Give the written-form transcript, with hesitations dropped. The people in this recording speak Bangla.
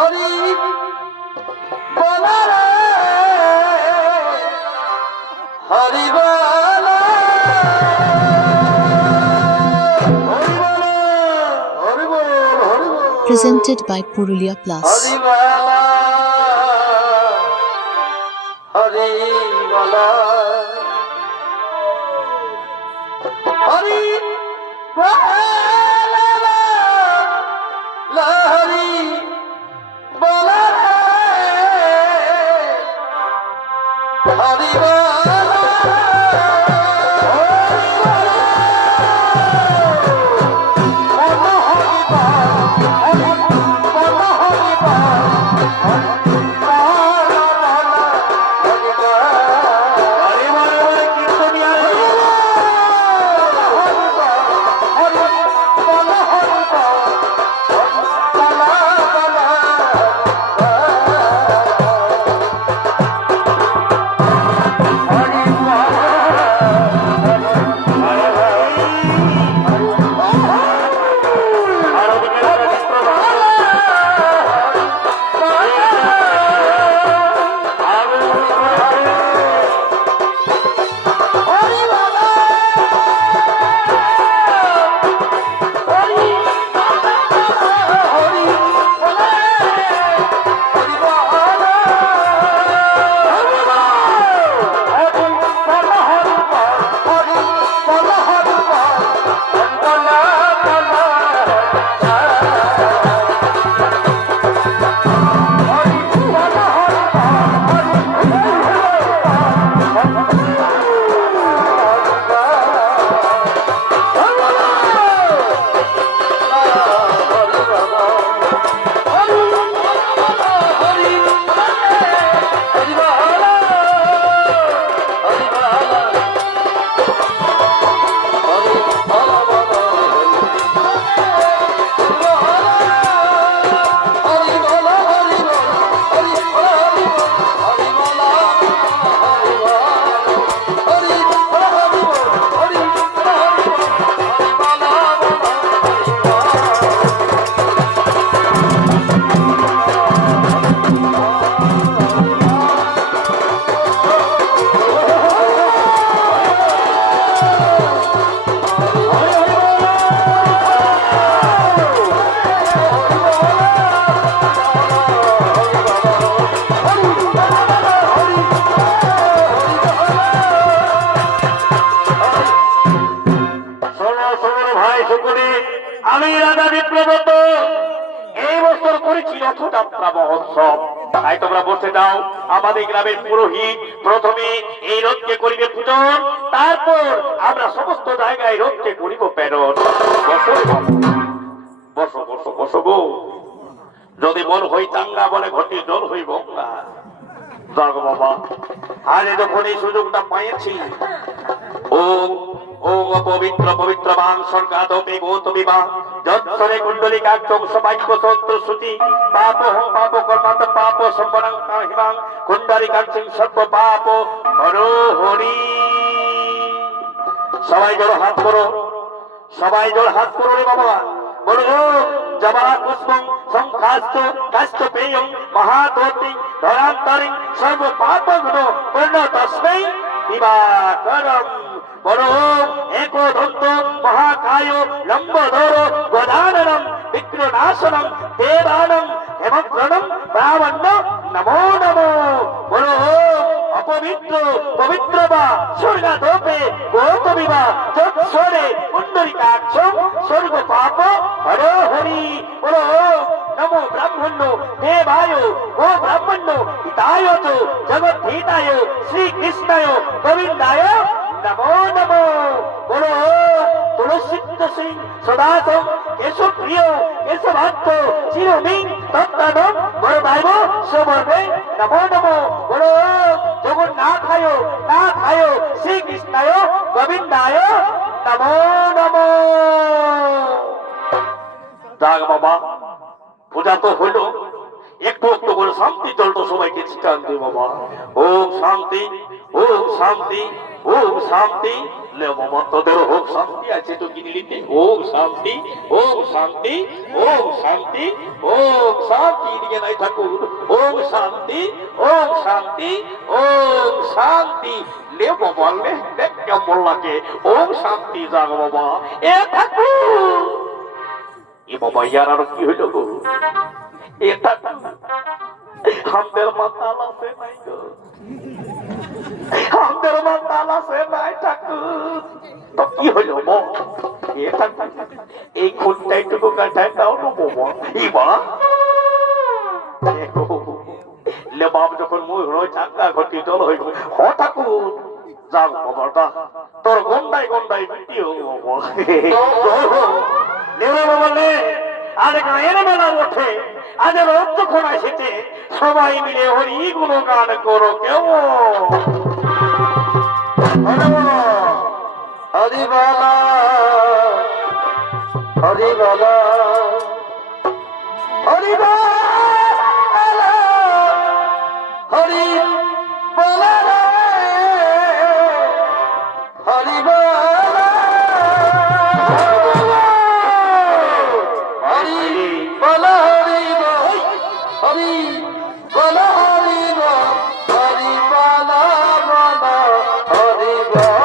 হরি বলা রে হরি বলা হরি বল হরি বল presented by Purulia Plus. Hari বলা হরি বলা হরি বলা হরি বলা হরি বলা আমি রাজা বিপ্লবত এই বছর করেছি রথযাত্রা মহোৎসব। তাই তোমরা বসে দাও। আমাদের গ্রামের পুরোহিত প্রথমে এই রথকে করিবে পূজন, তারপর আমরা সমস্ত জায়গায় রথকে করিব প্রেরণ। বসো বসো বসো বসো গো। যদি মন হই চাঙ্গা বলে ঘটি জল হই গঙ্গা। যাক বাবা, আজ যখন এই সুযোগটা পাইছি, ও ও পবিত্র পবিত্র বাং স্বর্গাদ বিভূত বিবাহ যৎসরে কুণ্ডলিকা চৌষ বাক্য সন্ত শ্রুতি পাপ হং পাপ কর্মাত পাপ সম্পরং হিমাং কুণ্ডলিকা সিং সর্ব পাপ হরো হরি। সবাই জোর হাত করো, সবাই জোর হাত করো রে বাবা। বলো জবারা পুষ্পং সংখ্যাস্ত কাস্ত পেয়ং মহাদোতি ধরান্তরিং সর্ব পাপ ঘন পূর্ণ তস্মৈ দিবাকরম। বড় একো দন্ত মহাকায় লম্বধর গদাননম বিঘ্ননাশনম দেবানম হেমগ্রণম ব্রাহ্মণ্য নমো নমো। বড় অপবিত্র পবিত্র বা স্বর্গাদোপে গৌতমিবা যৎসরে পুণ্ডরিকাক্ষম স্বর্গ পাপ হর হরি। বড় নমো ব্রাহ্মণ্য দেবায় গো ব্রাহ্মণ্য হিতায় চ জগদ্ধিতায় শ্রীকৃষ্ণায় গোবিন্দায় নমো নমো। বলো তুলসিত সিং সদাসম কেশব প্রিয় কেশবাত্ম চিরমিং তত্তাদম বরদাইব সমর্বে নমো নমো। বলো জগন্নাথায় নাথায় শ্রীকৃষ্ণায় গোবিন্দায় নমো নমো। যাক বাবা, পূজা তো হইল, একটু একটু করে শান্তি জলটা সবাইকে ছিটান দে বাবা। ওম শান্তি, ওম শান্তি, ওম শান্তি। লে বাবা তোদের হোক শান্তি আছে তো কিনলিতে। ওম শান্তি, ওম শান্তি, ওম শান্তি, ওম শান্তি দিকে নাই ঠাকুর। ওম শান্তি, ওম শান্তি, ওম শান্তি। লে বাবা লে দেখ কেমন লাগে। ওম শান্তি জাগ বাবা। এ ঠাকুর এ বাবা ইয়ার আরো কি হইল গো? এ ঠাকুর আমাদের মাতাল আছে নাই গো, আমাদের মাতাল আছে নাই ঠাকুর। তো কি হইল বল? এ ঠাকুর এই খুনটা একটু কাটায় দাও না বাবা। ইবা লে বাপ যখন মুই হলো চাঙ্গা ঘটি জল হইব। হ ঠাকুর যাও বাবাটা তোর গন্ডাই গন্ডাই বৃদ্ধি হোক বাবা। লেরে বাবা লে আজ গায়ের মেলা ওঠে, আজ রক্তক্ষণ এসেছে, সবাই মিলে হরি গুণ গান করো কেমন? হরিবালা হরিবালা হরিবালা হরি বলা হরিবালা হরি বলা হরি বলা হরি হরি বলা বলা হরি বলা